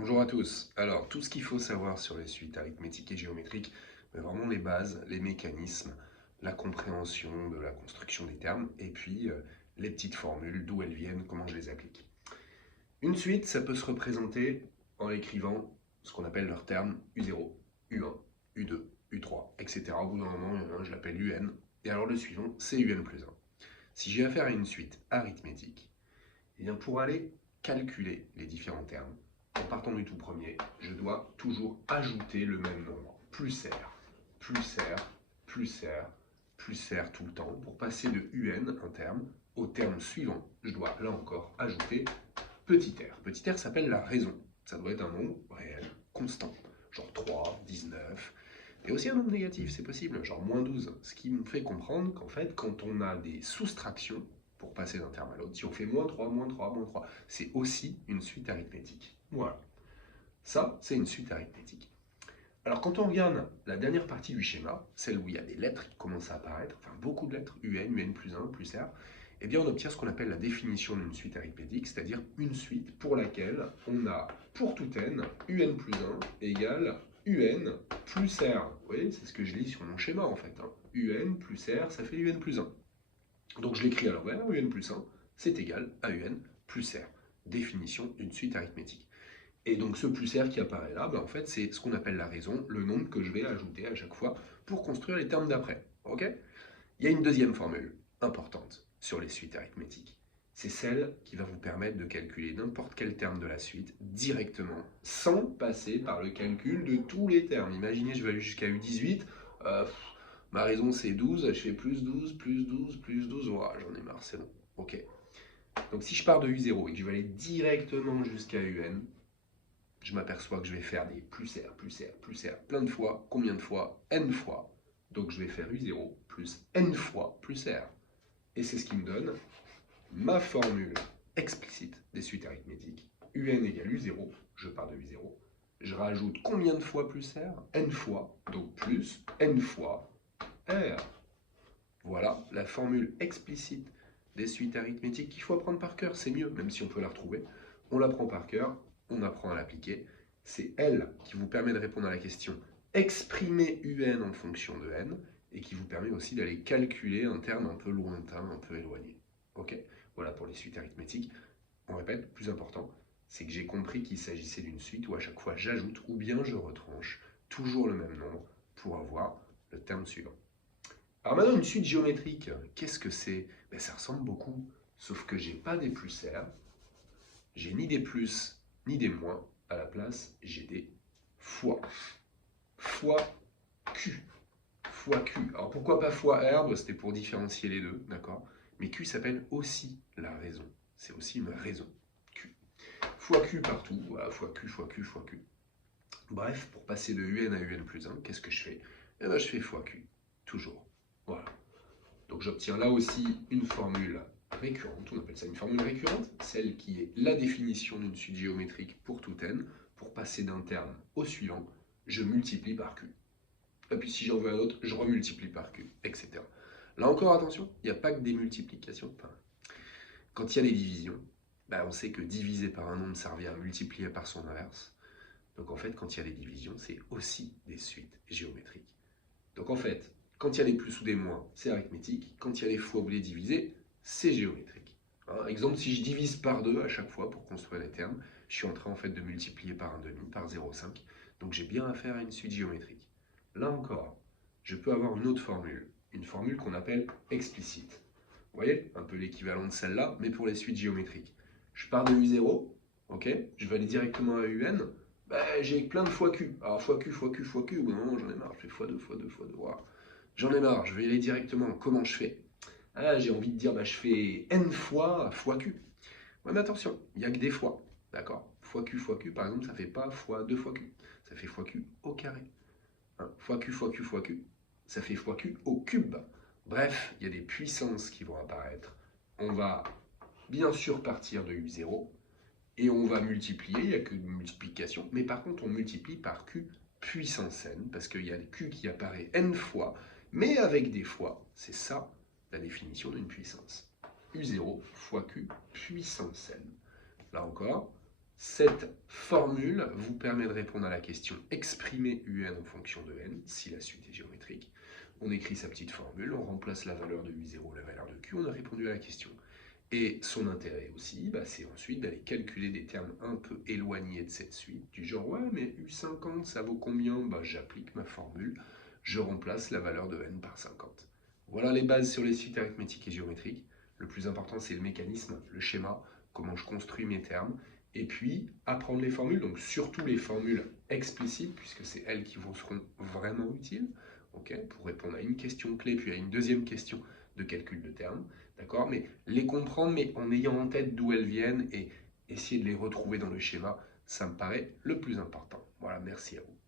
Bonjour à tous. Alors, tout ce qu'il faut savoir sur les suites arithmétiques et géométriques, mais vraiment les bases, les mécanismes, la compréhension de la construction des termes, et puis les petites formules, d'où elles viennent, comment je les applique. Une suite, ça peut se représenter en écrivant ce qu'on appelle leurs termes U0, U1, U2, U3, etc. Au bout d'un moment, il y en a un, je l'appelle UN, et alors le suivant, c'est UN plus 1. Si j'ai affaire à une suite arithmétique, eh bien pour aller calculer les différents termes, en partant du tout premier, je dois toujours ajouter le même nombre. Plus R, plus R, plus R, plus R tout le temps. Pour passer de UN, un terme, au terme suivant, je dois là encore ajouter petit r. Petit r s'appelle la raison. Ça doit être un nombre réel, constant. Genre 3, 19. Et aussi un nombre négatif, c'est possible, genre moins 12. Ce qui me fait comprendre qu'en fait, quand on a des soustractions, pour passer d'un terme à l'autre, si on fait moins 3, moins 3, moins 3, c'est aussi une suite arithmétique. Voilà. Ça, c'est une suite arithmétique. Alors quand on regarde la dernière partie du schéma, celle où il y a des lettres qui commencent à apparaître, enfin beaucoup de lettres, UN, UN plus 1, plus R, eh bien on obtient ce qu'on appelle la définition d'une suite arithmétique, c'est-à-dire une suite pour laquelle on a, pour tout n, UN plus 1 égale UN plus R. Vous voyez, c'est ce que je lis sur mon schéma en fait. UN plus R, ça fait UN plus 1. Donc je l'écris à l'envers, UN plus 1, c'est égal à UN plus R. Définition d'une suite arithmétique. Et donc ce plus R qui apparaît là, en fait, c'est ce qu'on appelle la raison, le nombre que je vais ajouter à chaque fois pour construire les termes d'après. Ok? Il y a une deuxième formule importante sur les suites arithmétiques. C'est celle qui va vous permettre de calculer n'importe quel terme de la suite directement, sans passer par le calcul de tous les termes. Imaginez, je vais aller jusqu'à U18, ma raison c'est 12, je fais plus 12, plus 12, plus 12, oh, j'en ai marre, c'est bon. Ok. Donc si je pars de U0 et que je vais aller directement jusqu'à UN, je m'aperçois que je vais faire des plus R, plus R, plus R, plein de fois. Combien de fois? N fois. Donc je vais faire U0 plus N fois plus R. Et c'est ce qui me donne ma formule explicite des suites arithmétiques. UN égale U0, je pars de U0. Je rajoute combien de fois plus R? N fois, donc plus N fois R. Voilà la formule explicite des suites arithmétiques qu'il faut apprendre par cœur. C'est mieux, même si on peut la retrouver. On l'apprend par cœur, on apprend à l'appliquer. C'est elle qui vous permet de répondre à la question exprimer UN en fonction de n et qui vous permet aussi d'aller calculer un terme un peu lointain, un peu éloigné. Ok? Voilà pour les suites arithmétiques. On répète, le plus important, c'est que j'ai compris qu'il s'agissait d'une suite où à chaque fois j'ajoute ou bien je retranche toujours le même nombre pour avoir le terme suivant. Alors maintenant, une suite géométrique, qu'est-ce que c'est? Ça ressemble beaucoup, sauf que j'ai pas des plus R, j'ai ni des plus ni des moins, à la place j'ai des fois. Fois Q. Fois Q. Alors pourquoi pas fois R? C'était pour différencier les deux, d'accord? Mais Q s'appelle aussi la raison. C'est aussi une raison. Q. Fois Q partout, voilà, fois Q, fois Q, fois Q. Bref, pour passer de UN à UN plus 1, qu'est-ce que je fais? Eh bien, je fais fois Q. Toujours. Voilà. Donc j'obtiens là aussi une formule récurrente, on appelle ça une formule récurrente, celle qui est la définition d'une suite géométrique pour tout n. Pour passer d'un terme au suivant, je multiplie par q. Et puis si j'en veux un autre, je remultiplie par q, etc. Là encore, attention, il n'y a pas que des multiplications. Enfin, quand il y a des divisions, on sait que diviser par un nombre, ça revient à multiplier par son inverse. Donc en fait, quand il y a des divisions, c'est aussi des suites géométriques. Donc en fait, quand il y a des plus ou des moins, c'est arithmétique. Quand il y a des fois ou des divisés, c'est géométrique. Exemple, si je divise par 2 à chaque fois pour construire les termes, je suis en train en fait de multiplier par 1,5, par 0,5. Donc j'ai bien affaire à une suite géométrique. Là encore, je peux avoir une formule qu'on appelle explicite. Vous voyez, un peu l'équivalent de celle-là, mais pour les suites géométriques. Je pars de U0, ok, je vais aller directement à UN, j'ai plein de fois Q. Alors fois Q, fois Q, fois Q, au bout d'un moment j'en ai marre, je fais fois2, fois2, fois2, voilà. J'en ai marre, je vais y aller directement. Comment je fais? J'ai envie de dire, je fais N fois Q. Ouais, mais attention, il n'y a que des fois, d'accord? Fois Q, par exemple, ça fait pas fois 2 fois Q. Ça fait fois Q au carré. Fois Q, fois Q, fois Q, ça fait fois Q au cube. Bref, il y a des puissances qui vont apparaître. On va bien sûr partir de U0, et on va multiplier, il n'y a qu'une multiplication, mais par contre on multiplie par Q puissance n, parce qu'il y a Q qui apparaît n fois, mais avec des fois, c'est ça la définition d'une puissance. U0 fois Q puissance n. Là encore, Cette formule vous permet de répondre à la question exprimer un en fonction de n, si la suite est géométrique. On écrit sa petite formule, on remplace la valeur de u0, la valeur de q, on a répondu à la question. Et son intérêt aussi, c'est ensuite d'aller calculer des termes un peu éloignés de cette suite, du genre ouais mais u50 ça vaut combien? J'applique ma formule, je remplace la valeur de n par 50. Voilà les bases sur les suites arithmétiques et géométriques. Le plus important c'est le mécanisme, le schéma, comment je construis mes termes, et puis apprendre les formules, donc surtout les formules explicites, puisque c'est elles qui vous seront vraiment utiles, pour répondre à une question clé, puis à une deuxième question de calcul de termes, d'accord? Mais les comprendre, mais en ayant en tête d'où elles viennent et essayer de les retrouver dans le schéma, ça me paraît le plus important. Voilà, merci à vous.